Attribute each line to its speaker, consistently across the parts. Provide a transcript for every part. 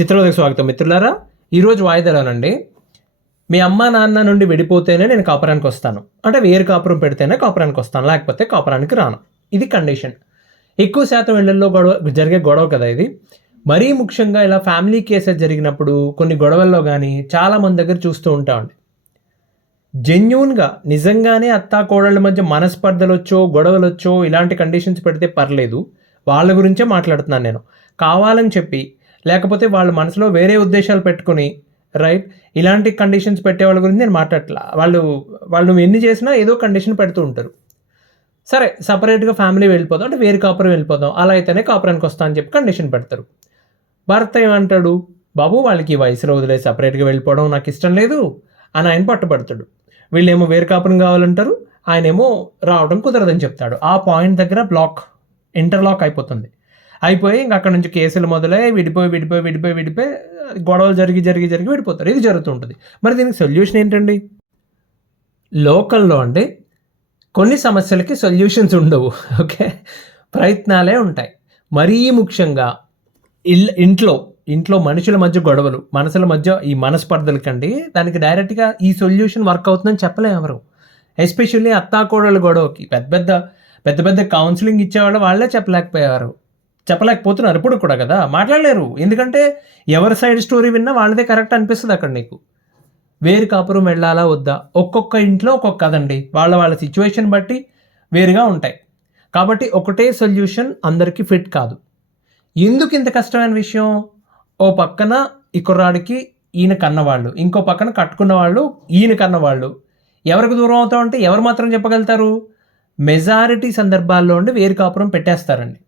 Speaker 1: చిత్రలోకి స్వాగతం మిత్రులారా. ఈరోజు వాయిదాలోనండి. మీ అమ్మ నాన్న నుండి విడిపోతేనే నేను కాపురానికి వస్తాను. అంటే వేరు కాపురం పెడితేనే కాపురానికి వస్తాను. లేకపోతే కాపురానికి రాను. ఇది కండిషన్. ఎక్కువ శాతం ఇళ్ళలో గొడవ జరిగే గొడవ కదా ఇది. మరీ ముఖ్యంగా ఇలా ఫ్యామిలీ కేసెస్ జరిగినప్పుడు కొన్ని గొడవల్లో కానీ చాలామంది దగ్గర చూస్తూ ఉంటామండి. జెన్యున్గా నిజంగానే అత్తా కోడళ్ళ మధ్య మనస్పర్ధలు వచ్చో గొడవలు వచ్చో ఇలాంటి కండిషన్స్ పెడితే పర్లేదు. వాళ్ళ గురించే మాట్లాడుతున్నాను నేను. కావాలని చెప్పి లేకపోతే వాళ్ళ మనసులో వేరే ఉద్దేశాలు పెట్టుకుని రైట్ ఇలాంటి కండిషన్స్ పెట్టే వాళ్ళ గురించి నేను మాట్లాడట్లా. వాళ్ళు వాళ్ళు నువ్వు ఎన్ని చేసినా ఏదో కండిషన్ పెడుతూ ఉంటారు. సరే సపరేట్గా ఫ్యామిలీ వెళ్ళిపోదాం అంటే వేరే కాపురం వెళ్ళిపోదాం. అలా అయితేనే కాపురానికి వస్తా అని చెప్పి కండిషన్ పెడతారు. భర్త ఏమంటాడు? బాబు వాళ్ళకి వయసులో వదిలే సపరేట్గా వెళ్ళిపోవడం నాకు ఇష్టం లేదు అని ఆయన పట్టుబడతాడు. వీళ్ళేమో వేరు కాపురం కావాలంటారు. ఆయనేమో రావడం కుదరదని చెప్తాడు. ఆ పాయింట్ దగ్గర బ్లాక్ ఇంటర్లాక్ అయిపోతుంది. అయిపోయి ఇంక అక్కడ నుంచి కేసులు మొదలై విడిపోయి విడిపోయి విడిపోయి విడిపోయి గొడవలు జరిగి జరిగి జరిగి విడిపోతారు. ఇది జరుగుతుంటుంది. మరి దీనికి సొల్యూషన్ ఏంటండి? లోకల్లో అండి కొన్ని సమస్యలకి సొల్యూషన్స్ ఉండవు. ఓకే? ప్రయత్నాలే ఉంటాయి. మరీ ముఖ్యంగా ఇల్ ఇంట్లో ఇంట్లో మనుషుల మధ్య గొడవలు మనసుల మధ్య ఈ మనస్పర్ధలకండి దానికి డైరెక్ట్గా ఈ సొల్యూషన్ వర్క్ అవుతుందని చెప్పలేము ఎవరు. ఎస్పెషల్లీ అత్తాకోడళ్ళ గొడవకి పెద్ద పెద్ద పెద్ద పెద్ద కౌన్సిలింగ్ ఇచ్చేవాళ్ళు వాళ్ళే చెప్పలేకపోయేవారు. చెప్పలేకపోతున్నారు ఇప్పుడు కూడా కదా. మాట్లాడలేరు. ఎందుకంటే ఎవరి సైడ్ స్టోరీ విన్నా వాళ్ళదే కరెక్ట్ అనిపిస్తుంది అక్కడ నీకు. వేరు కాపురం వెళ్ళాలా వద్దా? ఒక్కొక్క ఇంట్లో ఒక్కొక్క కదండి. వాళ్ళ వాళ్ళ సిచ్యువేషన్ బట్టి వేరుగా ఉంటాయి. కాబట్టి ఒకటే సొల్యూషన్ అందరికీ ఫిట్ కాదు. ఎందుకు ఇంత కష్టమైన విషయం? ఓ పక్కన ఈ కుర్రాడికి ఈయన కన్నవాళ్ళు ఇంకో పక్కన కట్టుకున్న వాళ్ళు ఈయన కన్నవాళ్ళు. ఎవరికి దూరం అవుతామంటే ఎవరు మాత్రం చెప్పగలుగుతారు? మెజారిటీ సందర్భాల్లో ఉండి వేరు కాపురం పెట్టేస్తారండి.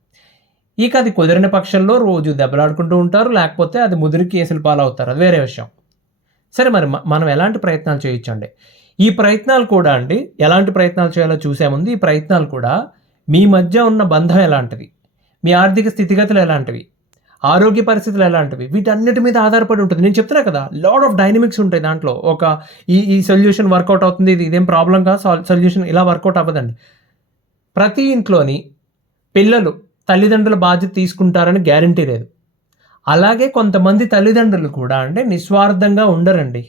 Speaker 1: ఇక అది కుదిరిన పక్షంలో రోజు దెబ్బలాడుకుంటూ ఉంటారు లేకపోతే అది ముదిరి కేసులు పాలవుతారు. అది వేరే విషయం. సరే మరి మనం ఎలాంటి ప్రయత్నాలు చేయొచ్చండి? ఈ ప్రయత్నాలు కూడా అండి ఎలాంటి ప్రయత్నాలు చేయాలో చూసే ముందు ఈ ప్రయత్నాలు కూడా మీ మధ్య ఉన్న బంధం ఎలాంటిది? మీ ఆర్థిక స్థితిగతులు ఎలాంటివి? ఆరోగ్య పరిస్థితులు ఎలాంటివి? వీటన్నిటి మీద ఆధారపడి ఉంటుంది. నేను చెప్తున్నా కదా లాడ్ ఆఫ్ డైనమిక్స్ ఉంటాయి దాంట్లో. ఒక ఈ ఈ సొల్యూషన్ వర్కౌట్ అవుతుంది ఇది ఇదేం ప్రాబ్లం కాదు సొల్యూషన్ ఇలా వర్కౌట్ అవ్వదండి. ప్రతి ఇంట్లోని పిల్లలు తల్లిదండ్రుల బాధ్యత తీసుకుంటారని గ్యారంటీ లేదు. అలాగే కొంతమంది తల్లిదండ్రులు కూడా అంటే నిస్వార్థంగా ఉండరండి.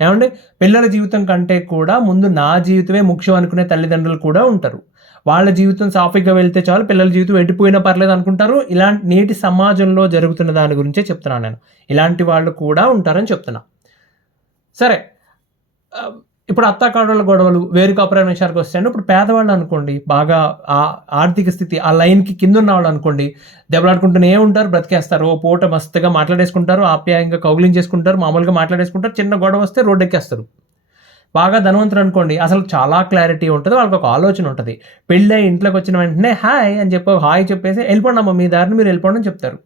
Speaker 1: ఏమంటే పిల్లల జీవితం కంటే కూడా ముందు నా జీవితమే ముఖ్యం అనుకునే తల్లిదండ్రులు కూడా ఉంటారు. వాళ్ళ జీవితం సాఫీగా వెళ్తే చాలు పిల్లల జీవితం ఎడిపోయినా పర్లేదు అనుకుంటారు. ఇలాంటి నేటి సమాజంలో జరుగుతున్న దాని గురించే చెప్తున్నాను నేను. ఇలాంటి వాళ్ళు కూడా ఉంటారని చెప్తున్నా. సరే. ఇప్పుడు అత్తాకాడల గొడవలు వేరు కాపురం విషయానికి వస్తాయండి ఇప్పుడు పేదవాళ్ళు అనుకోండి బాగా ఆ ఆర్థిక స్థితి ఆ లైన్కి కింద ఉన్న వాళ్ళు అనుకోండి దెబ్బలాడుకుంటూనే ఉంటారు బ్రతికేస్తారు. ఓ పూట మస్తుగా మాట్లాడేసుకుంటారు ఆప్యాయంగా కౌగులించేసుకుంటారు మామూలుగా మాట్లాడేసుకుంటారు చిన్న గొడవ వస్తే రోడ్డు ఎక్కేస్తారు బాగా ధనవంతులు అనుకోండి అసలు చాలా క్లారిటీ ఉంటుంది వాళ్ళకి ఒక ఆలోచన ఉంటుంది. పెళ్ళి ఇంట్లోకి వచ్చిన వెంటనే హాయ్ అని చెప్పి హాయ్ చెప్పేసి వెళ్ళిపోండి అమ్మ మీ దారిని మీరు వెళ్ళిపోండి అని చెప్తారు.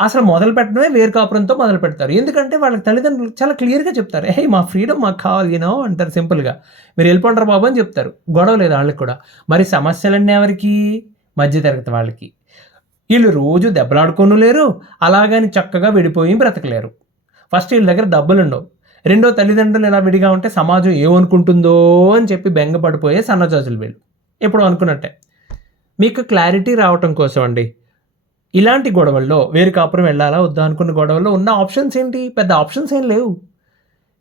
Speaker 1: అసలు మొదలు పెట్టడమే వేరు కాపురంతో మొదలు పెడతారు. ఎందుకంటే వాళ్ళకి తల్లిదండ్రులు చాలా క్లియర్గా చెప్తారు. హే మా ఫ్రీడమ్ మాకు కావాలి యూనో అంటారు సింపుల్గా మీరు వెళ్ళిపోంటారు బాబు అని చెప్తారు. గొడవ లేదు వాళ్ళకి కూడా. మరి సమస్యలన్నీ ఎవరికి? మధ్యతరగతి వాళ్ళకి. వీళ్ళు రోజు దెబ్బలాడుకోను లేరు. అలాగని చక్కగా విడిపోయి బ్రతకలేరు. ఫస్ట్ వీళ్ళ దగ్గర డబ్బులు ఉండవు. రెండో తల్లిదండ్రులు ఇలా విడిగా ఉంటే సమాజం ఏమనుకుంటుందో అని చెప్పి బెంగపడిపోయే సన్నజాజులు వీళ్ళు. ఎప్పుడు అనుకున్నట్టే. మీకు క్లారిటీ రావటం కోసం అండి ఇలాంటి గొడవల్లో వేరు కాపురం వెళ్ళాలా వద్దా అనుకున్న గొడవల్లో ఉన్న ఆప్షన్స్ ఏంటి? పెద్ద ఆప్షన్స్ ఏం లేవు.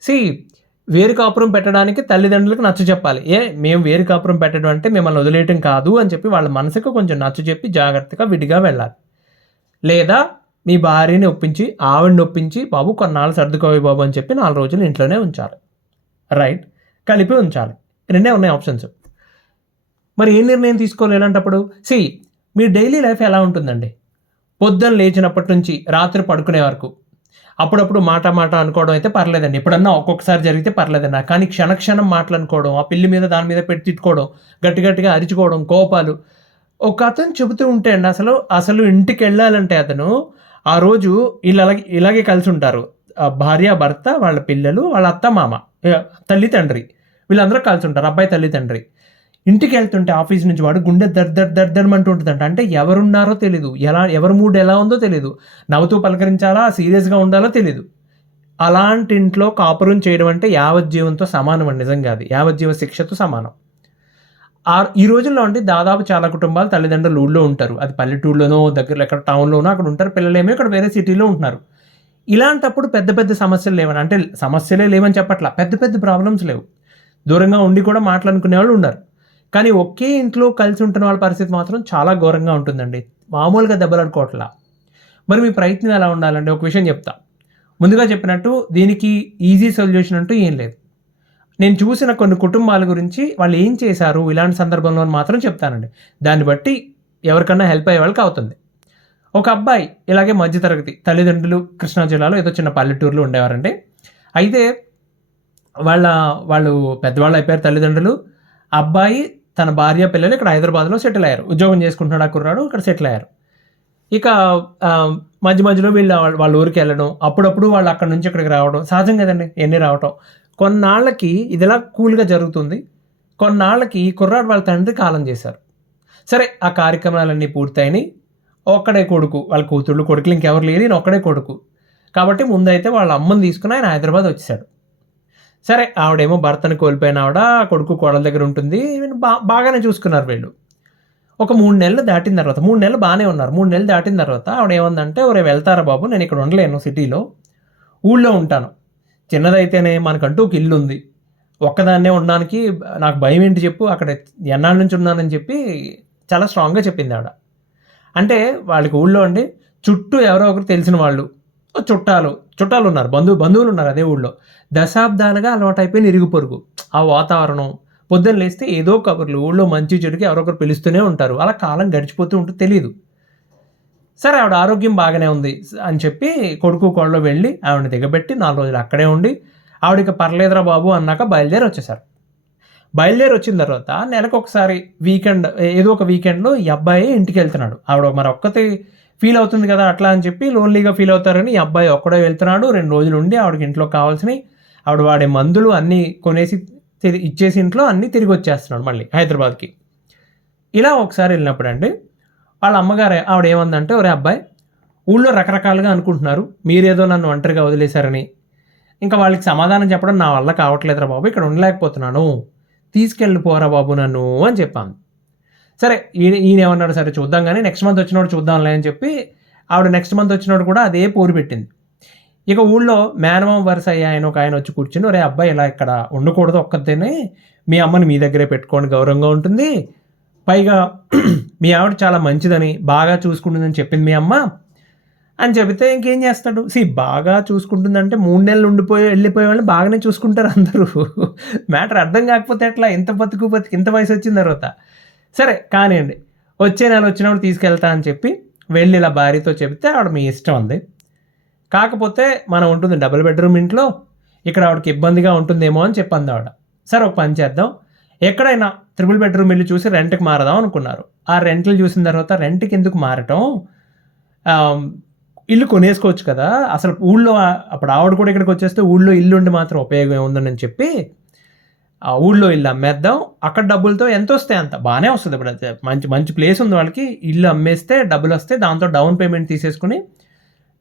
Speaker 1: సి వేరు కాపురం పెట్టడానికి తల్లిదండ్రులకు నచ్చ చెప్పాలి. ఏ మేము వేరు కాపురం పెట్టడం అంటే మిమ్మల్ని వదిలేయటం కాదు అని చెప్పి వాళ్ళ మనసుకు కొంచెం నచ్చ చెప్పి జాగ్రత్తగా విడిగా వెళ్ళాలి. లేదా మీ భార్యని ఒప్పించి ఆవిడని ఒప్పించి బాబు కొన్నాళ్ళు సర్దుకోవి బాబు అని చెప్పి నాలుగు రోజులు ఇంట్లోనే ఉంచాలి. రైట్ కలిపి ఉంచాలి. రెండే ఉన్నాయి ఆప్షన్స్ మరి ఏ నిర్ణయం తీసుకోవాలి ఇలాంటప్పుడు? సి మీ డైలీ లైఫ్ ఎలా ఉంటుందండి? పొద్దున్న లేచినప్పటి నుంచి రాత్రి పడుకునే వరకు. అప్పుడప్పుడు మాట మాట అనుకోవడం అయితే పర్లేదండి. ఎప్పుడన్నా ఒక్కొక్కసారి జరిగితే పర్లేదన్నా కానీ క్షణ క్షణం ఆ పిల్లి మీద దాని మీద పెట్టి తిట్టుకోవడం గట్టి గట్టిగా అరిచుకోవడం కోపాలు. ఒక అతను చెబుతూ ఉంటే అండి అసలు అసలు ఇంటికి వెళ్ళాలంటే అతను ఆ రోజు వీళ్ళు అలాగే ఇలాగే కలిసి ఉంటారు. భార్య భర్త వాళ్ళ పిల్లలు వాళ్ళ అత్త మామ తల్లి తండ్రి వీళ్ళందరూ కలిసి ఉంటారు. అబ్బాయి తల్లి తండ్రి ఇంటికి వెళ్తుంటే ఆఫీస్ నుంచి వాడు గుండె దర్ దర్ దర్ ఉంటుందంట. అంటే ఎవరున్నారో తెలియదు ఎలా ఎవరి మూడ్ ఎలా ఉందో తెలియదు నవ్వుతూ పలకరించాలా సీరియస్గా ఉండాలో తెలియదు అలాంటి ఇంట్లో కాపురం చేయడం అంటే యావజ్జీవంతో సమానం అండి. నిజంగా అది యావజ్జీవ శిక్షతో సమానం. ఆ ఈ రోజుల్లో అంటే దాదాపు చాలా కుటుంబాలు తల్లిదండ్రులు ఊళ్ళో ఉంటారు. అది పల్లెటూళ్ళలోనో దగ్గరలో ఎక్కడ టౌన్లోనో అక్కడ ఉంటారు. పిల్లలేమో ఇక్కడ వేరే సిటీలో ఉంటున్నారు. ఇలాంటప్పుడు పెద్ద పెద్ద సమస్యలు లేవని అంటే సమస్యలే లేవని చెప్పట్లా. పెద్ద పెద్ద ప్రాబ్లమ్స్ లేవు. దూరంగా ఉండి కూడా మాట్లాడుకునే వాళ్ళు ఉన్నారు. కానీ ఒకే ఇంట్లో కలిసి ఉంటున్న వాళ్ళ పరిస్థితి మాత్రం చాలా ఘోరంగా ఉంటుందండి. మామూలుగా దెబ్బలాడుకోవట్లా. మరి మీ ప్రయత్నం ఎలా ఉండాలంటే ఒక విషయం చెప్తా. ముందుగా చెప్పినట్టు దీనికి ఈజీ సొల్యూషన్ అంటూ ఏం లేదు. నేను చూసిన కొన్ని కుటుంబాల గురించి వాళ్ళు ఏం చేశారు ఇలాంటి సందర్భంలో మాత్రం చెప్తానండి. దాన్ని బట్టి ఎవరికన్నా హెల్ప్ అయ్యే వాళ్ళకి అవుతుంది. ఒక అబ్బాయి ఇలాగే మధ్యతరగతి తల్లిదండ్రులు కృష్ణా జిల్లాలో ఏదో చిన్న పల్లెటూరులో ఉండేవారండి. అయితే వాళ్ళ వాళ్ళు పెద్దవాళ్ళు అయిపోయారు తల్లిదండ్రులు. అబ్బాయి తన భార్య పిల్లలు ఇక్కడ హైదరాబాద్లో సెటిల్ అయ్యారు. ఉద్యోగం చేసుకుంటున్నాడు ఆ కుర్రాడు ఇక్కడ సెటిల్ అయ్యారు. ఇక మధ్య మధ్యలో వీళ్ళు వాళ్ళ- వాళ్ళ ఊరికి వెళ్ళడం అప్పుడప్పుడు వాళ్ళు అక్కడ నుంచి ఇక్కడికి రావడం సహజం కదండి ఎన్ని రావటం. కొన్నాళ్ళకి ఇదిలా కూల్గా జరుగుతుంది. కొన్నాళ్ళకి కుర్రాడు వాళ్ళ తండ్రి కాలం చేశారు. సరే ఆ కార్యక్రమాలన్నీ పూర్తయినాయి. ఒక్కడే కొడుకు వాళ్ళ కూతుళ్ళు కొడుకులు ఇంకెవరు లేరు ఈయన ఒక్కడే కొడుకు. కాబట్టి ముందైతే వాళ్ళ అమ్మని తీసుకుని ఆయన హైదరాబాద్ వచ్చేసాడు సరే ఆవిడేమో భర్తను కోల్పోయిన ఆవిడ కొడుకు కోడల దగ్గర ఉంటుంది. బా బాగానే చూసుకున్నారు వీళ్ళు. ఒక మూడు నెలలు దాటిన తర్వాత మూడు నెలలు బాగానే ఉన్నారు. మూడు నెలలు దాటిన తర్వాత ఆవిడ ఏమందంటే ఒరే వెళ్తారా బాబు? నేను ఇక్కడ ఉండలేను సిటీలో. ఊళ్ళో ఉంటాను. చిన్నదైతేనే మనకంటూ ఒక ఇల్లు ఉంది. ఒక్కదాన్నే ఉండడానికి నాకు భయం ఏంటి చెప్పు? అక్కడ ఎన్నాళ్ళ నుంచి ఉన్నానని చెప్పి చాలా స్ట్రాంగ్గా చెప్పింది ఆవిడ. అంటే వాళ్ళకి ఊళ్ళో అండి చుట్టూ ఎవరో ఒకరు తెలిసిన వాళ్ళు. చుట్టాలు చుట్టాలు ఉన్నారు బంధువు బంధువులు ఉన్నారు అదే ఊళ్ళో. దశాబ్దాలుగా అలవాటైపోయిన ఇరుగు పొరుగు. ఆ వాతావరణం పొద్దున్న లేస్తే ఏదో కబుర్లు ఊళ్ళో మంచి చెడుకి ఎవరో ఒకరు పిలుస్తూనే ఉంటారు. అలా కాలం గడిచిపోతూ ఉంటుంది తెలియదు సరే ఆవిడ ఆరోగ్యం బాగానే ఉంది అని చెప్పి కొడుకు కోళ్ళు వెళ్ళి ఆవిడని దిగబెట్టి నాలుగు రోజులు అక్కడే ఉండి ఆవిడకి పర్లేదురా బాబు అన్నాక బయలుదేరి వచ్చేసారు బయలుదేరి వచ్చిన తర్వాత నెలకు ఒకసారి వీకెండ్ ఏదో ఒక వీకెండ్లో ఈ అబ్బాయి ఇంటికి వెళ్తున్నాడు. ఆవిడ మరి ఒక్కతే ఫీల్ అవుతుంది కదా అట్లా అని చెప్పి లోన్లీగా ఫీల్ అవుతారని ఈ అబ్బాయి ఒక్కడే వెళ్తున్నాడు. రెండు రోజులు ఉండి ఆవిడకి ఇంట్లో కావాల్సినవి ఆవిడ వాడే మందులు అన్నీ కొనేసి తిరిగి ఇచ్చేసి ఇంట్లో అన్నీ తిరిగి వచ్చేస్తున్నాడు మళ్ళీ హైదరాబాద్కి. ఇలా ఒకసారి వెళ్ళినప్పుడు అండి వాళ్ళ అమ్మగారు ఆవిడ ఏమందంటే ఒరే అబ్బాయి ఊళ్ళో రకరకాలుగా అనుకుంటున్నారు. మీరేదో నన్ను ఒంటరిగా వదిలేశారని. ఇంకా వాళ్ళకి సమాధానం చెప్పడం నా వల్ల కావట్లేదురా బాబు ఇక్కడ ఉండలేకపోతున్నాను. తీసుకెళ్ళిపోరా బాబు నన్ను అని చెప్పాను. సరే ఈయన ఈయన ఏమన్నాడు? సరే చూద్దాం కానీ నెక్స్ట్ మంత్ వచ్చినోడు చూద్దాంలే అని చెప్పి ఆవిడ నెక్స్ట్ మంత్ వచ్చినోడు కూడా అదే పోరు పెట్టింది. ఇక ఊళ్ళో మేనమామ వరుస అయ్యి ఆయన ఒక ఆయన వచ్చి కూర్చుని రే అబ్బాయి ఇలా ఇక్కడ ఉండకూడదు ఒక్కతేనే మీ అమ్మని మీ దగ్గరే పెట్టుకోండి గౌరవంగా ఉంటుంది. పైగా మీ ఆవిడ చాలా మంచిదని బాగా చూసుకుంటుందని చెప్పింది మీ అమ్మ. అని చెబితే ఇంకేం చేస్తాడు? సి బాగా చూసుకుంటుందంటే మూడు నెలలు ఉండిపోయి వెళ్ళిపోయే వాళ్ళు బాగానే చూసుకుంటారు అందరూ. మ్యాటర్ అర్థం కాకపోతే ఎట్లా? ఇంత బతుకు బతికి ఇంత వయసు వచ్చిన తర్వాత. సరే కానివ్వండి. వచ్చే నెల వచ్చినప్పుడు తీసుకెళ్తా అని చెప్పి వెళ్ళి ఇలా భార్యతో చెబితే ఆవిడ మీ ఇష్టం ఉంది కాకపోతే మనం ఉంటుంది డబుల్ బెడ్రూమ్ ఇంట్లో ఇక్కడ ఆవిడకి ఇబ్బందిగా ఉంటుందేమో అని చెప్పింది ఆవిడ. సరే ఒక పని చేద్దాం. ఎక్కడైనా త్రిబుల్ బెడ్రూమ్ ఇల్లు చూసి రెంట్కి మారదాం అనుకున్నారు. ఆ రెంట్లు చూసిన తర్వాత రెంట్కి ఎందుకు మారటం? ఇల్లు కొనేసుకోవచ్చు కదా. అసలు ఊళ్ళో అప్పుడు ఆవిడ కూడా ఇక్కడికి వచ్చేస్తే ఊళ్ళో ఇల్లు ఉండి మాత్రం ఉపయోగం ఉందని చెప్పి ఊళ్ళో ఇల్లు అమ్మేద్దాం. అక్కడ డబ్బులతో ఎంత వస్తాయి అంత. బాగానే వస్తుంది ఇప్పుడు మంచి మంచి ప్లేస్ ఉంది వాళ్ళకి. ఇల్లు అమ్మేస్తే డబ్బులు వస్తే దాంతో డౌన్ పేమెంట్ తీసేసుకుని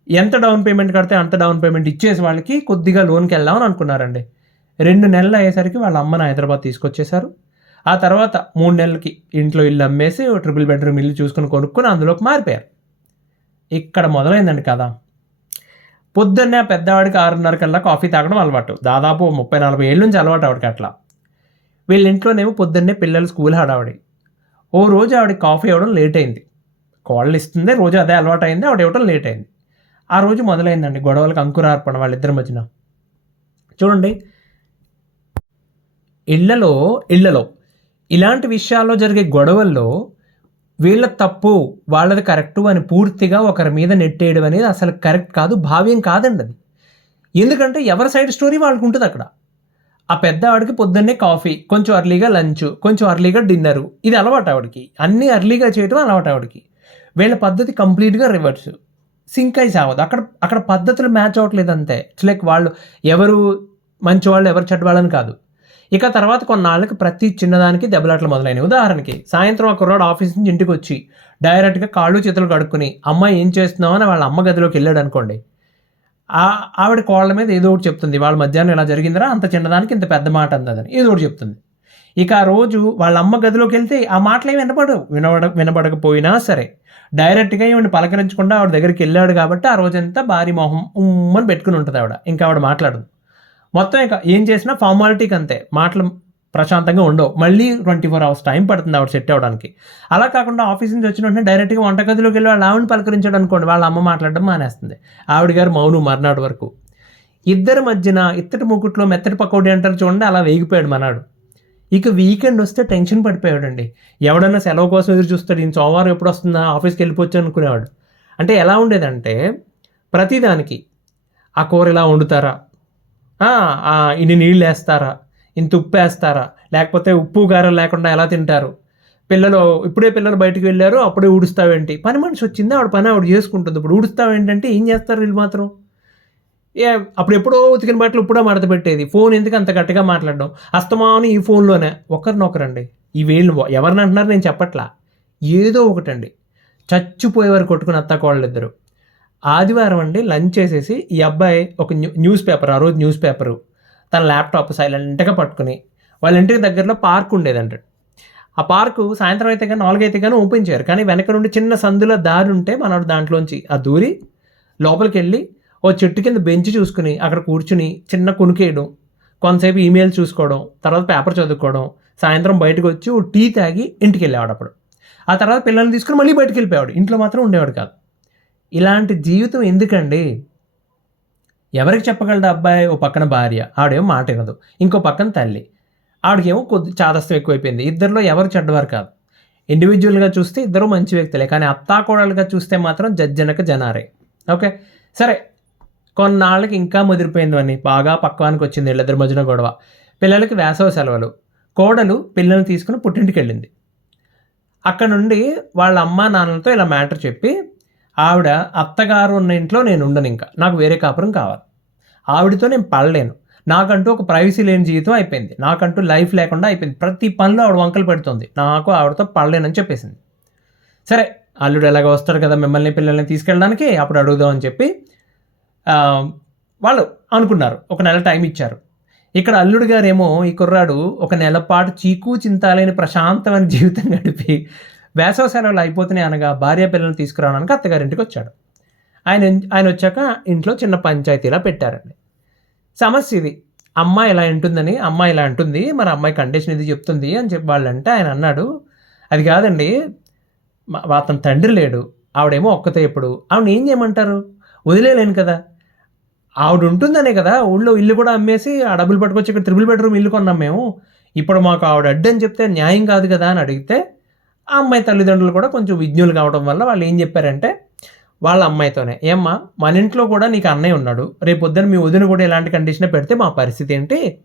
Speaker 1: ఎంత డౌన్ పేమెంట్ కడితే అంత డౌన్ పేమెంట్ ఇచ్చేసి వాళ్ళకి కొద్దిగా లోన్కి వెళ్దామని అనుకున్నారండి. రెండు నెలలు అయ్యేసరికి వాళ్ళ అమ్మని హైదరాబాద్ తీసుకొచ్చేసారు ఆ తర్వాత మూడు నెలలకి ఇంట్లో ఇల్లు అమ్మేసి ట్రిపుల్ బెడ్రూమ్ ఇల్లు చూసుకుని కొనుక్కొని అందులోకి మారిపోయారు. ఇక్కడ మొదలైందండి కదా పొద్దున్నే పెద్దవాడికి ఆరున్నర కల్లా కాఫీ తాగడం అలవాటు. దాదాపు ముప్పై నలభై ఏళ్ళ నుంచి అలవాటు ఆవిడకి అట్లా. వీళ్ళ ఇంట్లోనేమో పొద్దున్నే పిల్లలు స్కూల్ హడావిడి. ఓ రోజు ఆవిడ కాఫీ ఇవ్వడం లేట్ అయింది కోళ్ళు ఇస్తుంది రోజు అదే అలవాటు అయింది ఆవిడ ఇవ్వడం లేట్ అయింది ఆ రోజు మొదలైందండి గొడవలకు అంకురార్పణ వాళ్ళిద్దరి మధ్యన. చూడండి. ఇళ్ళలో ఇళ్ళలో ఇలాంటి విషయాల్లో జరిగే గొడవల్లో వీళ్ళ తప్పు వాళ్ళది కరెక్టు అని పూర్తిగా ఒకరి మీద నెట్టేయడం అనేది అసలు కరెక్ట్ కాదు భావ్యం కాదండి అది. ఎందుకంటే ఎవరి సైడ్ స్టోరీ వాళ్ళకు ఉంటుంది అక్కడ. ఆ పెద్ద ఆవిడకి పొద్దున్నే కాఫీ కొంచెం అర్లీగా లంచ్ కొంచెం అర్లీగా డిన్నరు ఇది అలవాటు ఆవిడకి. అన్నీ అర్లీగా చేయడం అలవాటు ఆవిడకి. వీళ్ళ పద్ధతి కంప్లీట్గా రివర్స్ సింక్ అయి సావదు. అక్కడ అక్కడ పద్ధతులు మ్యాచ్ అవ్వట్లేదు అంతే. ఇట్స్ లైక్ వాళ్ళు ఎవరు మంచి వాళ్ళు ఎవరు చెడ్డవాళ్ళని కాదు. ఇక తర్వాత కొన్నాళ్ళకి ప్రతి చిన్నదానికి దెబ్బలాట్లు మొదలైనవి. ఉదాహరణకి సాయంత్రం ఆ కుర్రాడు ఆఫీస్ నుంచి ఇంటికి వచ్చి డైరెక్ట్గా కాళ్ళు చేతులు కడుక్కుని అమ్మాయి ఏం చేస్తున్నావు? అని వాళ్ళ అమ్మ గదిలోకి వెళ్ళాడు అనుకోండి ఆ ఆవిడ కోళ్ళ మీద ఏదో ఒకటి చెప్తుంది. వాళ్ళ మధ్యాహ్నం ఇలా జరిగిందిరా అంత చిన్నదానికి ఇంత పెద్ద మాట అందని ఏదో ఒకటి చెప్తుంది. ఇక ఆ రోజు వాళ్ళ అమ్మ గదిలోకి వెళ్తే ఆ మాటలు ఏమి వినపడవు. వినబడ వినబడకపోయినా సరే. డైరెక్ట్గా ఈవిని పలకరించకుండా ఆవిడ దగ్గరికి వెళ్ళాడు కాబట్టి ఆ రోజంతా భారీ మొహం ఉమ్మని పెట్టుకుని ఉంటుంది ఆవిడ. ఇంకా ఆవిడ మాట్లాడదు. మొత్తం ఇక ఏం చేసినా ఫార్మాలిటీకి అంతే. మాటలు ప్రశాంతంగా ఉండవు. మళ్ళీ ట్వంటీ ఫోర్ అవర్స్ టైం పడుతుంది ఆవిడ సెట్ అవ్వడానికి. అలా కాకుండా ఆఫీస్ నుంచి వచ్చిన వెంటనే డైరెక్ట్గా వంటగదిలోకి వెళ్ళి వాళ్ళ ఆవిడని పలకరించాడు అనుకోండి వాళ్ళ అమ్మ మాట్లాడడం మానేస్తుంది. ఆవిడ గారు మౌను మర్నాడు వరకు. ఇద్దరి మధ్యన ఇత్తడి ముకుట్లో మెత్తటి పకోడీ అంటారు చూడండి అలా వేగిపోయాడు మనాడు. ఇక వీకెండ్ వస్తే టెన్షన్ పడిపోయాడండి. ఎవడన్నా సెలవు కోసం ఎదురు చూస్తాడు ఈయన సోమవారం ఎప్పుడు వస్తుందా ఆఫీస్కి వెళ్ళిపోవచ్చు అనుకునేవాడు. అంటే ఎలా ఉండేదంటే ప్రతిదానికి ఆ కూర ఇలా వండుతారా? ఇన్ని నీళ్ళు వేస్తారా? ఇంత ఉప్పు వేస్తారా లేకపోతే ఉప్పు కారం లేకుండా ఎలా తింటారు? పిల్లలు ఇప్పుడే పిల్లలు బయటకు వెళ్ళారు అప్పుడే ఊడుస్తావేంటి? పని మనిషి వచ్చింది ఆవిడ పని ఆవిడ చేసుకుంటుంది. ఇప్పుడు ఊడుస్తావేంటంటే ఏం చేస్తారు వీళ్ళు మాత్రం? ఏ అప్పుడు ఎప్పుడో ఉతికిన బట్టలు ఇప్పుడో మడత పెట్టేది. ఫోన్ ఎందుకు అంత గట్టిగా మాట్లాడడం? అస్తమాను ఈ ఫోన్లోనే. ఒకరినొకరండి. ఈ వీళ్ళు ఎవరిని అంటున్నారు నేను చెప్పట్లా? ఏదో ఒకటండి. చచ్చిపోయేవారు కొట్టుకుని అత్త కోళ్ళిద్దరు ఆదివారం అండి లంచ్ చేసేసి ఈ అబ్బాయి ఒక న్యూ న్యూస్ పేపర్ ఆ రోజు న్యూస్ పేపరు. తన ల్యాప్టాప్ సైలెంట్గా పట్టుకుని వాళ్ళ ఇంటికి దగ్గరలో పార్క్ ఉండేదంట. ఆ పార్కు సాయంత్రం అయితే కానీ నాలుగైతే కానీ ఓపెన్ చేయరు. కానీ వెనక నుండి చిన్న సందులో దారి ఉంటే మనోడు దాంట్లోంచి ఆ దూరి లోపలికి వెళ్ళి ఓ చెట్టు కింద బెంచ్ చూసుకుని అక్కడ కూర్చుని చిన్న కునికేయడం కొంతసేపు ఈమెయిల్ చూసుకోవడం తర్వాత పేపర్ చదువుకోవడం సాయంత్రం బయటకు వచ్చి ఓ టీ తాగి ఇంటికి వెళ్ళేవాడు అప్పుడు. ఆ తర్వాత పిల్లల్ని తీసుకుని మళ్ళీ బయటికి వెళ్ళిపోయాడు ఇంట్లో మాత్రం ఉండేవాడు కాదు. ఇలాంటి జీవితం ఎందుకండి? ఎవరికి చెప్పగలడు అబ్బాయి? ఓ పక్కన భార్య. ఆవిడేమో మాట వినదు. ఇంకో పక్కన తల్లి. ఆవిడకేమో కొద్ది చాదస్తం ఎక్కువైపోయింది. ఇద్దరిలో ఎవరు చెడ్డవారు కాదు. ఇండివిజువల్గా చూస్తే ఇద్దరు మంచి వ్యక్తులే కానీ అత్తాకోడలుగా చూస్తే మాత్రం జడ్జనక జనారే. ఓకే? సరే. కొన్నాళ్ళకి ఇంకా ముదిరిపోయింది అని. బాగా పక్వానికి వచ్చింది వీళ్ళిద్దరి మధ్యన గొడవ. పిల్లలకి వేసవ సెలవులు. కోడలు పిల్లల్ని తీసుకుని పుట్టింటికి వెళ్ళింది అక్కడ నుండి వాళ్ళ అమ్మ నాన్నలతో ఇలా మ్యాటర్ చెప్పి ఆవిడ అత్తగారు ఉన్న ఇంట్లో నేను ఉండను ఇంకా. నాకు వేరే కాపురం కావాలి. ఆవిడతో నేను పడలేను. నాకంటూ ఒక ప్రైవసీ లేని జీవితం అయిపోయింది. నాకంటూ లైఫ్ లేకుండా అయిపోయింది. ప్రతి పనిలో ఆవిడ వంకలు పెడుతుంది. నాకు ఆవిడతో పడలేనని చెప్పేసింది. సరే అల్లుడు ఎలాగ వస్తాడు కదా మిమ్మల్ని పిల్లల్ని తీసుకెళ్ళడానికి? అప్పుడు అడుగుదాం అని చెప్పి వాళ్ళు అనుకున్నారు. ఒక నెల టైం ఇచ్చారు. ఇక్కడ అల్లుడు గారేమో ఈ కుర్రాడు ఒక నెల పాటు చీకు చింతాలేని ప్రశాంతమైన జీవితం గడిపి వేసవ సెలవులు అయిపోతున్నాయి అనగా భార్య పిల్లల్ని తీసుకురావడానికి అత్తగారింటికి వచ్చాడు. ఆయన ఆయన వచ్చాక ఇంట్లో చిన్న పంచాయతీలా పెట్టారండి. సమస్య ఇది. అమ్మాయి ఇలా ఉంటుందని అమ్మాయి ఇలా అంటుంది మరి అమ్మాయి కండిషన్ ఇది చెప్తుంది అని చెప్పి వాళ్ళంటే ఆయన అన్నాడు అది కాదండి అతను అతని తండ్రి లేడు ఆవిడేమో ఒక్కతే ఎప్పుడు ఆవిడ ఏం చేయమంటారు? వదిలేలేను కదా. ఆవిడ ఉంటుందనే కదా ఊళ్ళో ఇల్లు కూడా అమ్మేసి ఆ డబ్బులు పట్టుకొచ్చి ఇక్కడ త్రిబుల్ బెడ్రూమ్ ఇల్లు కొన్నాం మేము. ఇప్పుడు మాకు ఆవిడ అడ్డని అని చెప్తే న్యాయం కాదు కదా అని అడిగితే ఆ అమ్మాయి తల్లిదండ్రులు కూడా కొంచెం విజ్ఞులు కావడం వల్ల వాళ్ళు ఏం చెప్పారంటే వాళ్ళ అమ్మాయితోనే ఏమ్మా మన ఇంట్లో కూడా నీకు అన్నయ్య ఉన్నాడు. రేపు పొద్దున్న మీ వదిన కూడా ఇలాంటి కండిషన్ పెడితే మా పరిస్థితి ఏంటి?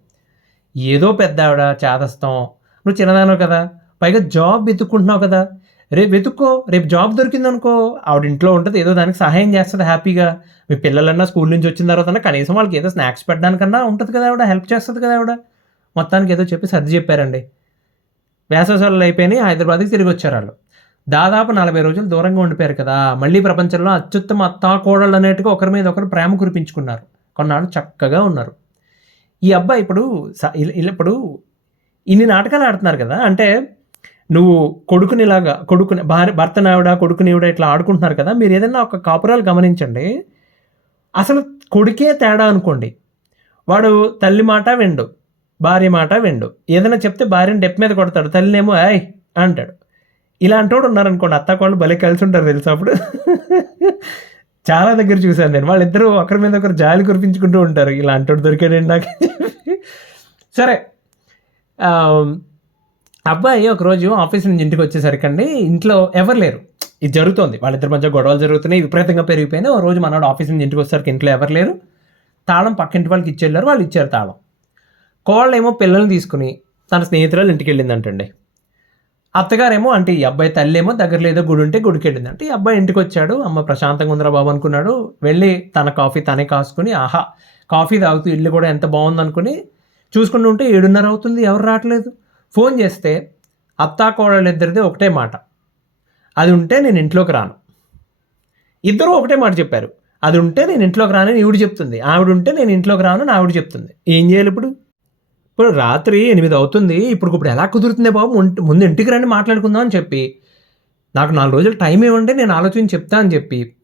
Speaker 1: ఏదో పెద్ద ఆవిడ చేదస్తాం. నువ్వు చిన్నదానవు కదా. పైగా జాబ్ వెతుక్కుంటున్నావు కదా. రేపు వెతుక్కో రేపు జాబ్ దొరికిందనుకో ఆవిడ ఇంట్లో ఉంటుంది ఏదో దానికి సహాయం చేస్తుంది హ్యాపీగా. మీ పిల్లలన్నా స్కూల్ నుంచి వచ్చిన తర్వాత కనీసం వాళ్ళకి ఏదో స్నాక్స్ పెట్టడానికన్నా ఉంటుంది కదా ఆవిడ హెల్ప్ చేస్తుంది కదా ఆవిడ. మొత్తానికి ఏదో చెప్పి సర్ది చెప్పారండి. వేసవసాలు అయిపోయినాయి హైదరాబాద్కి తిరిగి వచ్చారు వాళ్ళు. దాదాపు నలభై రోజులు దూరంగా ఉండిపోయారు కదా. మళ్ళీ ప్రపంచంలో అత్యుత్తమ అత్తా కోడళ్ళు అనేట్టుగా ఒకరి మీద ఒకరు ప్రేమ కురిపించుకున్నారు. కొన్నాళ్ళు చక్కగా ఉన్నారు. ఈ అబ్బాయి ఇప్పుడు స- ఇలా ఇప్పుడు ఇన్ని నాటకాలు ఆడుతున్నారు కదా. అంటే నువ్వు కొడుకునిలాగా కొడుకుని భార్య భర్తనావిడ కొడుకునివిడ ఇట్లా ఆడుకుంటున్నారు కదా. మీరు ఏదైనా ఒక కాపురాలు గమనించండి. అసలు కొడుకే తేడా అనుకోండి. వాడు తల్లి మాట విండు. భార్య మాట విండు. ఏదైనా చెప్తే భార్యని డెప్ మీద కొడతాడు. తల్లినేమో ఐ అంటాడు. ఇలాంటి వాడు ఉన్నారనుకోండి అత్త వాళ్ళు భలే కలిసి ఉంటారు తెలుసు అప్పుడు? చాలా దగ్గర చూశాను నేను. వాళ్ళిద్దరూ ఒకరి మీద ఒకరు జాలి కురిపించుకుంటూ ఉంటారు. ఇలాంటి వాడు దొరికాడండి నాకు సరే. అబ్బాయి ఒకరోజు ఆఫీస్ నుంచి ఇంటికి వచ్చేసరికండి ఇంట్లో ఎవరు లేరు. ఇది జరుగుతోంది. వాళ్ళిద్దరి మధ్య గొడవలు జరుగుతున్నాయి విపరీతంగా పెరిగిపోయినాయి. ఓ రోజు మనవాడు ఆఫీస్ నుంచి ఇంటికి వచ్చేసరికి ఇంట్లో ఎవరు లేరు. తాళం పక్కింటి వాళ్ళకి ఇచ్చేళ్ళారు వాళ్ళు ఇచ్చారు తాళం. కోళ్ళేమో పిల్లల్ని తీసుకుని తన స్నేహితురాలు ఇంటికి వెళ్ళిందంటండి. అత్తగారేమో అంటే ఈ అబ్బాయి తల్లేమో దగ్గర దగ్గరలో ఏదో గుడి ఉంటే గుడికి వెళ్ళింది అంటే ఈ అబ్బాయి ఇంటికి వచ్చాడు. అమ్మ ప్రశాంతంగా ఉందిరా బాబు అనుకున్నాడు. వెళ్ళి తన కాఫీ తనే కాసుకుని ఆహా కాఫీ తాగుతూ ఇల్లు కూడా ఎంత బాగుంది అనుకుని చూసుకుంటూ ఉంటే ఏడున్నర అవుతుంది. ఎవరు రావట్లేదు. ఫోన్ చేస్తే అత్తా కోడలు ఒకటే మాట. అది ఉంటే నేను ఇంట్లోకి రాను. ఇద్దరు ఒకటే మాట చెప్పారు. అది ఉంటే నేను ఇంట్లోకి రానని ఈవిడ చెప్తుంది. ఆవిడ ఉంటే నేను ఇంట్లోకి రాను నా ఆవిడ చెప్తుంది. ఏం చేయాలి ఇప్పుడు? ఇప్పుడు రాత్రి ఎనిమిది అవుతుంది. ఇప్పుడు ఇప్పుడు ఎలా కుదురుతుంది బాబు? ముందు- ఇంటికి రండి మాట్లాడుకుందాం అని చెప్పి. నాకు నాలుగు రోజులు టైం ఇవ్వండి నేను ఆలోచించి చెప్తా అని చెప్పి.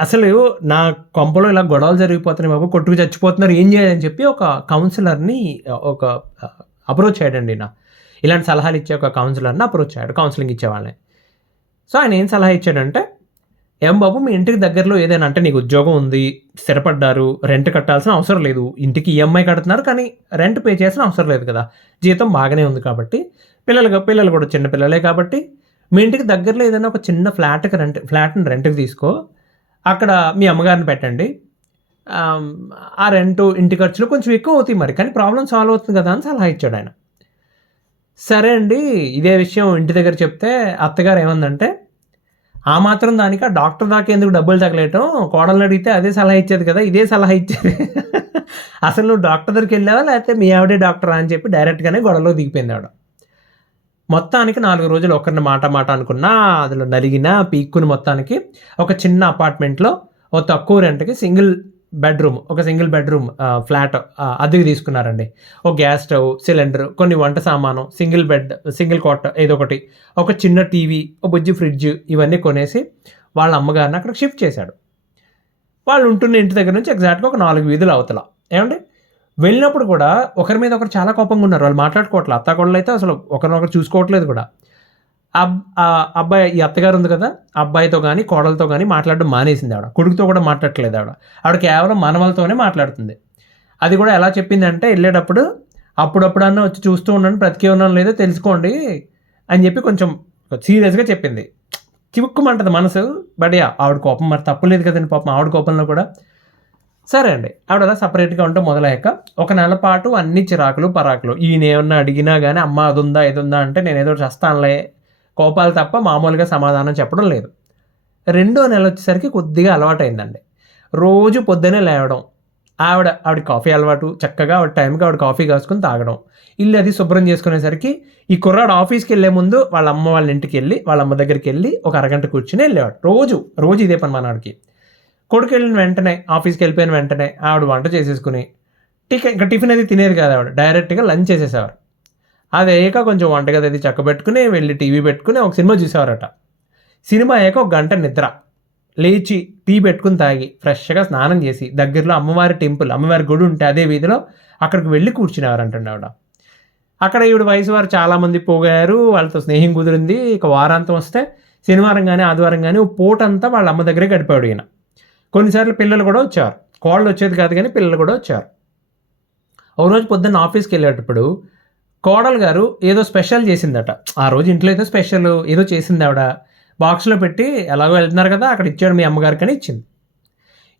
Speaker 1: అసలు నా కొంపలో ఇలా గొడవలు జరిగిపోతున్నాయి బాబు. కొట్టుకు చచ్చిపోతున్నారు ఏం చేయాలని చెప్పి ఒక కౌన్సిలర్ని ఒక అప్రోచ్ అయ్యాడండి నా ఇలాంటి సలహాలు ఇచ్చే ఒక కౌన్సిలర్ని అప్రోచ్ అయ్యాడు కౌన్సిలింగ్ ఇచ్చేవాళ్ళని. సో ఆయన ఏం సలహా ఇచ్చాడంటే ఏం బాబు మీ ఇంటికి దగ్గరలో ఏదైనా అంటే నీకు ఉద్యోగం ఉంది స్థిరపడ్డారు రెంట్ కట్టాల్సిన అవసరం లేదు. ఇంటికి ఈఎంఐ కడుతున్నారు కానీ రెంట్ పే చేసిన అవసరం లేదు కదా. జీతం బాగానే ఉంది కాబట్టి పిల్లలు పిల్లలు కూడా చిన్న పిల్లలే కాబట్టి మీ ఇంటికి దగ్గరలో ఏదైనా ఒక చిన్న ఫ్లాట్కి రెంట్ ఫ్లాట్ని రెంట్కి తీసుకో. అక్కడ మీ అమ్మగారిని పెట్టండి. ఆ రెంట్ ఇంటి ఖర్చులు కొంచెం ఎక్కువ అవుతాయి మరి కానీ ప్రాబ్లం సాల్వ్ అవుతుంది కదా అని సలహా ఇచ్చాడు ఆయన. సరే అండి ఇదే విషయం ఇంటి దగ్గర చెప్తే అత్తగారు ఏమందంటే ఆ మాత్రం దానికి ఆ డాక్టర్ దాకా ఎందుకు డబ్బులు తగలేయటం కోడల్ని అడిగితే అదే సలహా ఇచ్చేది కదా ఇదే సలహా ఇచ్చేది. అసలు నువ్వు డాక్టర్ దగ్గరికి వెళ్ళావా? లేకపోతే మీ ఆవిడే డాక్టరా అని చెప్పి డైరెక్ట్గానే గొడవలో దిగిపోయింది ఆవిడ. మొత్తానికి నాలుగు రోజులు ఒకరిని మాట మాట అనుకున్నా అందులో నలిగిన పీక్కుని మొత్తానికి ఒక చిన్న అపార్ట్మెంట్లో ఓ తక్కువ రెంట్కి సింగిల్ బెడ్రూమ్ ఒక సింగిల్ బెడ్రూమ్ ఫ్లాట్ అద్దెకి తీసుకున్నారండి. ఒక గ్యాస్ స్టవ్ సిలిండర్ కొన్ని వంట సామాను సింగిల్ బెడ్ సింగిల్ కోట ఏదో ఒకటి. ఒక చిన్న టీవీ ఒక బుజ్జి ఫ్రిడ్జ్ ఇవన్నీ కొనేసి వాళ్ళ అమ్మగారిని అక్కడ షిఫ్ట్ చేశాడు. వాళ్ళు ఉంటున్న ఇంటి దగ్గర నుంచి ఎగ్జాక్ట్గా ఒక నాలుగు వీధులు అవతల. ఏమండి? వెళ్ళినప్పుడు కూడా ఒకరి మీద ఒకరు చాలా కోపంగా ఉన్నారు. వాళ్ళు మాట్లాడుకోవట్లేదు అత్త కూడా అయితే అసలు ఒకరినొకరు చూసుకోవట్లేదు కూడా. అబ్బాయి ఈ అత్తగారు ఉంది కదా అబ్బాయితో కానీ కోడలతో కానీ మాట్లాడడం మానేసింది ఆవిడ. కొడుకుతో కూడా మాట్లాడట్లేదు ఆవిడ. ఆవిడ కేవలం మనవలతోనే మాట్లాడుతుంది. అది కూడా ఎలా చెప్పింది అంటే వెళ్ళేటప్పుడు అప్పుడప్పుడన్నా వచ్చి చూస్తూ ఉండండి బ్రతికే ఉన్నాను లేదో తెలుసుకోండి అని చెప్పి కొంచెం సీరియస్గా చెప్పింది. చిక్కుమంటది మనసు బట్ యా ఆవిడ కోపం మరి తప్పులేదు కదండి పాపం ఆవిడ కోపంలో కూడా. సరే అండి ఆవిడ అలా సపరేట్గా ఉంటే మొదలయ్యాక ఒక నెల పాటు అన్ని చిరాకులు పరాకులు ఈయన ఏమన్నా అడిగినా కానీ అమ్మ అది ఉందా ఇది ఉందా అంటే నేను ఏదో చేస్తానులే కోపాలు తప్ప మామూలుగా సమాధానం చెప్పడం లేదు. రెండో నెల వచ్చేసరికి కొద్దిగా అలవాటైందండి. రోజు పొద్దునే లేవడం ఆవిడ ఆవిడ కాఫీ అలవాటు చక్కగా ఆవిడ టైంకి ఆవిడ కాఫీ కాసుకొని తాగడం ఇల్లు అది శుభ్రం చేసుకునేసరికి ఈ కుర్రాడు ఆఫీస్కి వెళ్ళే ముందు వాళ్ళ అమ్మ వాళ్ళ ఇంటికి వెళ్ళి వాళ్ళ అమ్మ దగ్గరికి వెళ్ళి ఒక అరగంట కూర్చుని వెళ్ళేవాడు. రోజు రోజు ఇదే పని మనవాడికి కొడుకు వెళ్ళిన వెంటనే ఆఫీస్కి వెళ్ళిపోయిన వెంటనే ఆవిడ వంట చేసేసుకుని టిక ఇంకా టిఫిన్ అది తినేది కాదు ఆవిడ. డైరెక్ట్గా లంచ్ చేసేసేవారు. అది అయ్యాక కొంచెం వంటగది అది చక్కబెట్టుకుని వెళ్ళి టీవీ పెట్టుకుని ఒక సినిమా చూసేవారట. సినిమా అయ్యాక ఒక గంట నిద్ర. లేచి టీ పెట్టుకుని తాగి ఫ్రెష్గా స్నానం చేసి దగ్గరలో అమ్మవారి టెంపుల్ అమ్మవారి గుడి ఉంటే అదే వీధిలో అక్కడికి వెళ్ళి కూర్చునేవారంటండి ఆవిడ. అక్కడ ఈవిడ వయసు వారు చాలామంది పోగారు వాళ్ళతో స్నేహం కుదిరింది. ఇక వారాంతం వస్తే శనివారం కానీ ఆదివారం కానీ పూట పూటంతా వాళ్ళ అమ్మ దగ్గరే గడిపాడు ఈయన. కొన్నిసార్లు పిల్లలు కూడా వచ్చారు కోళ్ళు వచ్చేది కాదు కానీ పిల్లలు కూడా వచ్చారు ఒక రోజు పొద్దున్న ఆఫీస్కి వెళ్ళేటప్పుడు కోడలు గారు ఏదో స్పెషల్ చేసిందట. ఆ రోజు ఇంట్లో ఏదో స్పెషల్ ఏదో చేసింది ఆవిడ. బాక్స్లో పెట్టి ఎలాగో వెళ్తున్నారు కదా అక్కడ ఇచ్చాడు మీ అమ్మగారికి అని ఇచ్చింది.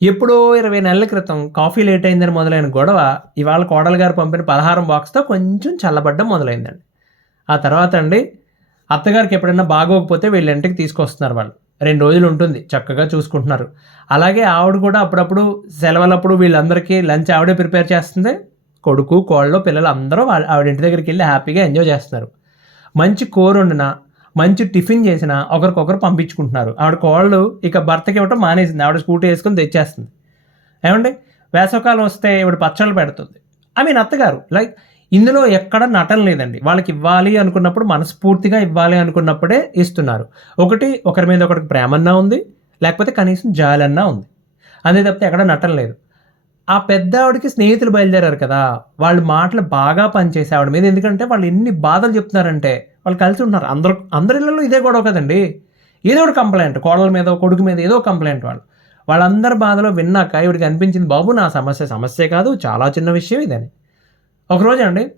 Speaker 1: ఎప్పుడో ఇరవై నెలల క్రితం కాఫీ లేట్ అయిందని మొదలైన గొడవ ఇవాళ కోడలు గారు పంపిన పలహారం బాక్స్తో కొంచెం చల్లబడ్డం మొదలైందండి. ఆ తర్వాత అండి అత్తగారికి ఎప్పుడైనా బాగోకపోతే వీళ్ళ ఇంటికి తీసుకొస్తున్నారు వాళ్ళు. రెండు రోజులు ఉంటుంది చక్కగా చూసుకుంటున్నారు. అలాగే ఆవిడ కూడా అప్పుడప్పుడు సెలవులప్పుడు వీళ్ళందరికీ లంచ్ ఆవిడే ప్రిపేర్ చేస్తుంది. కొడుకు కోళ్ళు పిల్లలు అందరూ వాళ్ళ ఆవిడ ఇంటి దగ్గరికి వెళ్ళి హ్యాపీగా ఎంజాయ్ చేస్తున్నారు మంచి కూర వండిన మంచి టిఫిన్ చేసినా ఒకరికొకరు పంపించుకుంటున్నారు. ఆవిడ కోళ్ళు ఇక భర్తకి ఇవ్వటం మానేసింది. ఆవిడ స్కూటీ వేసుకొని తెచ్చేస్తుంది. ఏమండి? వేసవకాలం వస్తే ఇవిడ పచ్చళ్ళు పెడుతుంది. ఐ మీన్ అత్తగారు లైక్ ఇందులో ఎక్కడ నటన లేదండి. వాళ్ళకి ఇవ్వాలి అనుకున్నప్పుడు మనస్ఫూర్తిగా ఇవ్వాలి అనుకున్నప్పుడే ఇస్తున్నారు. ఒకటి ఒకరి మీద ఒకరికి ప్రేమన్నా ఉంది. లేకపోతే కనీసం జాలన్నా ఉంది. అంతే తప్పితే ఎక్కడ నటన లేదు. ఆ పెద్ద ఆవిడకి స్నేహితులు బయలుదేరారు కదా. వాళ్ళ మాటలు బాగా పనిచేసే ఆవిడ మీద. ఎందుకంటే వాళ్ళు ఎన్ని బాధలు చెప్తున్నారంటే వాళ్ళు కలిసి ఉన్నారు అందరు అందరి ఇళ్ళలో ఇదే గొడవ కదండి. ఏదో ఒక కంప్లైంట్ కోడల మీద కొడుకు మీద ఏదో కంప్లైంట్ వాళ్ళు. వాళ్ళందరి బాధలో విన్నాక ఇవిడికి అనిపించింది బాబు నా సమస్య సమస్య కాదు. చాలా చిన్న విషయం ఇదని. ఒకరోజు అండి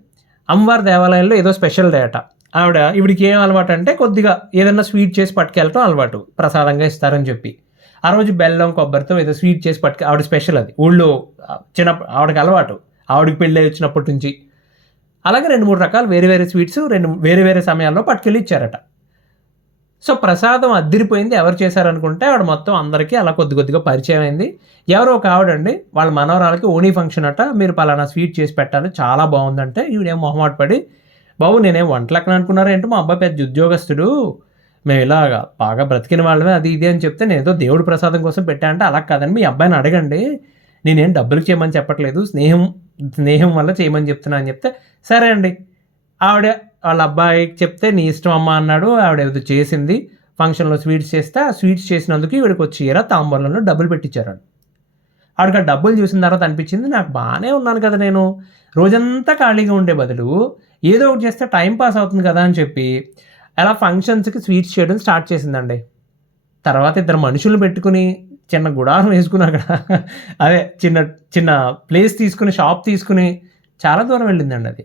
Speaker 1: అమ్మవారి దేవాలయంలో ఏదో స్పెషల్ డే అట. ఆవిడ ఇవిడికి ఏం అలవాటు అంటే కొద్దిగా ఏదన్నా స్వీట్ చేసి పట్టుకెళ్ళటం అలవాటు. ప్రసాదంగా ఇస్తారని చెప్పి. ఆ రోజు బెల్లం కొబ్బరితో ఏదో స్వీట్ చేసి పట్టుకు ఆవిడ స్పెషల్ అది. ఊళ్ళో చిన్న ఆవిడకి అలవాటు. ఆవిడకి పెళ్ళి వచ్చినప్పటి నుంచి. అలాగే రెండు మూడు రకాలు వేరే వేరే స్వీట్స్ రెండు వేరే వేరే సమయాల్లో పట్టుకెళ్ళి ఇచ్చారట. సో ప్రసాదం అద్దిరిపోయింది. ఎవరు చేశారనుకుంటే ఆవిడ మొత్తం అందరికీ అలా కొద్ది కొద్దిగా పరిచయం అయింది. ఎవరో ఒక ఆవిడండి వాళ్ళ మనవరాలకి ఓణీ ఫంక్షన్ అట మీరు పలానా స్వీట్ చేసి పెట్టాలి చాలా బాగుందంటే ఈవిడేం మొహమాట పడి బాబు నేనేం వంటలక్కన అనుకున్నారా ఏంటో మా అబ్బాయి పెద్ద ఉద్యోగస్తుడు. మేము ఇలాగా బాగా బ్రతికిన వాళ్ళమే అది ఇది అని చెప్తే నేను ఏదో దేవుడి ప్రసాదం కోసం పెట్టా అంటే అలా కాదని మీ అబ్బాయిని అడగండి. నేనేం డబ్బులు చేయమని చెప్పట్లేదు స్నేహం స్నేహం వల్ల చేయమని చెప్తున్నా అని చెప్తే సరే అండి. ఆవిడ వాళ్ళ అబ్బాయికి చెప్తే నీ ఇష్టం అమ్మ అన్నాడు ఆవిడ ఏదో చేసింది ఫంక్షన్లో స్వీట్స్ చేస్తే ఆ స్వీట్స్ చేసినందుకు ఇవిడికి వచ్చి చీర తాంబూలంలో డబ్బులు పెట్టించారు ఆవిడకి ఆ డబ్బులు చూసిన తర్వాత అనిపించింది నాకు బాగానే ఉన్నాను కదా నేను. రోజంతా ఖాళీగా ఉండే బదులు ఏదో ఒకటి చేస్తే టైం పాస్ అవుతుంది కదా అని చెప్పి అలా ఫంక్షన్స్కి స్వీట్స్ చేయడం స్టార్ట్ చేసిందండి. తర్వాత ఇద్దరు మనుషులు పెట్టుకుని చిన్న గుడారం వేసుకుని అక్కడ అదే చిన్న చిన్న ప్లేస్ తీసుకుని షాప్ తీసుకుని చాలా దూరం వెళ్ళిందండి అది.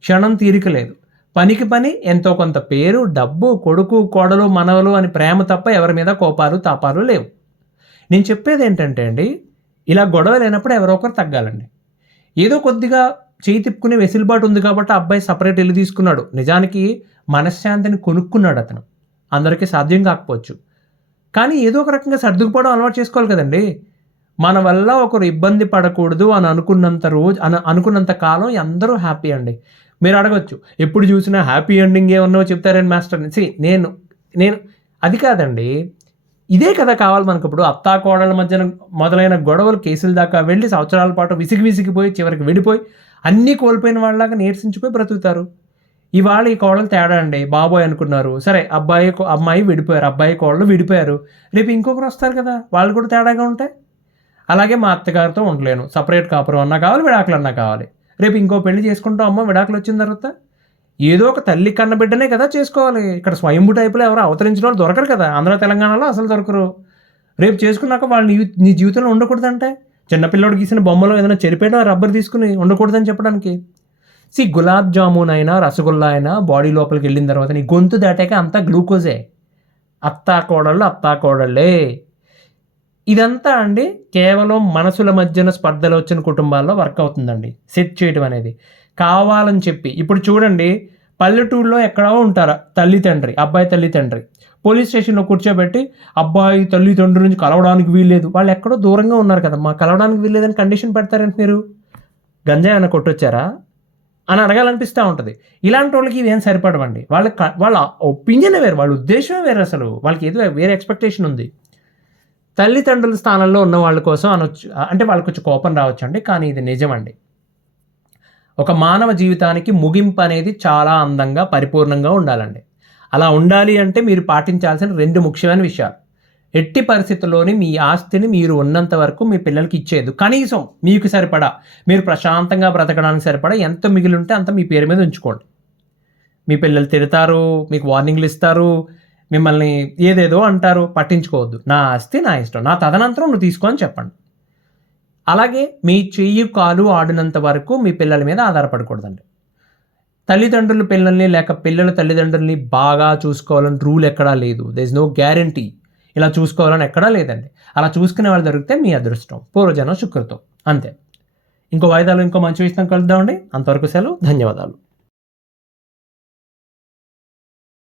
Speaker 1: క్షణం తీరిక లేదు. పనికి పని ఎంతో కొంత పేరు డబ్బు కొడుకు కోడలు మనవలు అని ప్రేమ తప్ప ఎవరి మీద కోపాలు తాపాలు లేవు. నేను చెప్పేది ఏంటంటే అండి ఇలా గొడవ లేనప్పుడు ఎవరో ఒకరు తగ్గాలండి. ఏదో కొద్దిగా చేయి తిప్పుకునే వెసులుబాటు ఉంది కాబట్టి ఆ అబ్బాయి సపరేట్ ఇల్లు తీసుకున్నాడు. నిజానికి మనశ్శాంతిని కొనుక్కున్నాడు అతను. అందరికీ సాధ్యం కాకపోవచ్చు. కానీ ఏదో ఒక రకంగా సర్దుకుపోవడం అలవాటు చేసుకోవాలి కదండి. మన వల్ల ఒకరు ఇబ్బంది పడకూడదు అని అనుకున్నంత రోజు అని అనుకున్నంత కాలం అందరూ హ్యాపీ అండి. మీరు అడగచ్చు ఎప్పుడు చూసినా హ్యాపీ ఎండింగ్ ఏమన్నా చెప్తారని మాస్టర్ సి నేను నేను అది కాదండి. ఇదే కదా కావాలి మనకు ఇప్పుడు అత్తా కోడల మధ్యన మొదలైన గొడవలు కేసుల దాకా వెళ్ళి సంవత్సరాల పాటు విసిగి విసిగిపోయి చివరికి విడిపోయి అన్నీ కోల్పోయిన వాళ్ళలాగా నీరసించిపోయి బ్రతుకుతారు. ఇవాళ ఈ కోడలు తేడా అండి. బాబోయ్ అనుకున్నారు. సరే అబ్బాయి అమ్మాయి విడిపోయారు. అబ్బాయి కోడలు విడిపోయారు. రేపు ఇంకొకరు వస్తారు కదా. వాళ్ళు కూడా తేడాగా ఉంటాయి అలాగే మా అత్తగారితో ఉండలేను. సపరేట్ కాపురం అన్నా కావాలి విడాకులు అన్నా కావాలి. రేపు ఇంకో పెళ్ళి చేసుకుంటాం అమ్మ విడాకులు వచ్చిన తర్వాత? ఏదో ఒక తల్లి కన్న బిడ్డనే కదా చేసుకోవాలి. ఇక్కడ స్వయంభు టైపులో ఎవరు అవతరించిన వాళ్ళు దొరకరు కదా. ఆంధ్ర తెలంగాణలో అసలు దొరకరు. రేపు చేసుకున్నాక వాళ్ళు నీ నీ జీవితంలో ఉండకూడదంటే? చిన్నపిల్లడు గీసిన బొమ్మలో ఏదైనా చెరిపేయడం రబ్బర్ తీసుకుని ఉండకూడదని చెప్పడానికి. సి గులాబ్ జామున్ అయినా రసగుల్లా అయినా బాడీ లోపలికి వెళ్ళిన తర్వాత నీ గొంతు దాటాక అంతా గ్లూకోజే. అత్తా కోడళ్ళు అత్తా కోడళ్ళే. ఇదంతా అండి కేవలం మనసుల మధ్యన స్పర్ధలు వచ్చిన కుటుంబాల్లో వర్క్ అవుతుందండి. సెట్ చేయడం అనేది. కావాలని చెప్పి. ఇప్పుడు చూడండి పల్లెటూరులో ఎక్కడో ఉంటారా తల్లి తండ్రి అబ్బాయి తల్లి తండ్రి. పోలీస్ స్టేషన్లో కూర్చోబెట్టి అబ్బాయి తల్లిదండ్రుల నుంచి కలవడానికి వీల్లేదు. వాళ్ళు ఎక్కడో దూరంగా ఉన్నారు కదా మా కలవడానికి వీల్లేదని కండిషన్ పెడతారంటే మీరు. గంజాయి ఏమైనా కొట్టొచ్చారా? అని అడగాలనిపిస్తూ ఉంటుంది. ఇలాంటి వాళ్ళకి ఇవేం సరిపడవండి. వాళ్ళ వాళ్ళ ఒపీనియన్ వేరు వాళ్ళ ఉద్దేశమే వేరు అసలు. వాళ్ళకి ఏదో వేరే ఎక్స్పెక్టేషన్ ఉంది. తల్లిదండ్రుల స్థానంలో ఉన్న వాళ్ళ కోసం అనొచ్చు అంటే వాళ్ళకి కొంచెం కోపం రావచ్చు అండి కానీ ఇది నిజమండి. ఒక మానవ జీవితానికి ముగింపు అనేది చాలా అందంగా పరిపూర్ణంగా ఉండాలండి. అలా ఉండాలి అంటే మీరు పాటించాల్సిన రెండు ముఖ్యమైన విషయాలు. ఎట్టి పరిస్థితుల్లోని మీ ఆస్తిని మీరు ఉన్నంత వరకు మీ పిల్లలకి ఇచ్చేది కనీసం మీకు సరిపడా మీరు ప్రశాంతంగా బ్రతకడానికి సరిపడా ఎంత మిగిలి ఉంటే అంత మీ పేరు మీద ఉంచుకోండి. మీ పిల్లలు తిడతారు మీకు వార్నింగ్లు ఇస్తారు మిమ్మల్ని ఏదేదో అంటారు పట్టించుకోవద్దు. నా ఆస్తి నా ఇష్టం. నా తదనంతరం నువ్వు తీసుకో అని చెప్పండి. అలాగే మీ చెయ్యి కాలు ఆడినంత వరకు మీ పిల్లల మీద ఆధారపడకూడదండి. తల్లిదండ్రులు పిల్లల్ని లేక పిల్లల తల్లిదండ్రుల్ని బాగా చూసుకోవాలని రూల్ ఎక్కడా లేదు. ద ఇస్ నో గ్యారంటీ ఇలా చూసుకోవాలని ఎక్కడా లేదండి. అలా చూసుకునే వాళ్ళు దొరికితే మీ అదృష్టం. పూర్వజనం శుక్రతో అంతే. ఇంకో వాయిదాలు ఇంకో మంచి విషయం కలుద్దామండి. అంతవరకు సెలవు. ధన్యవాదాలు.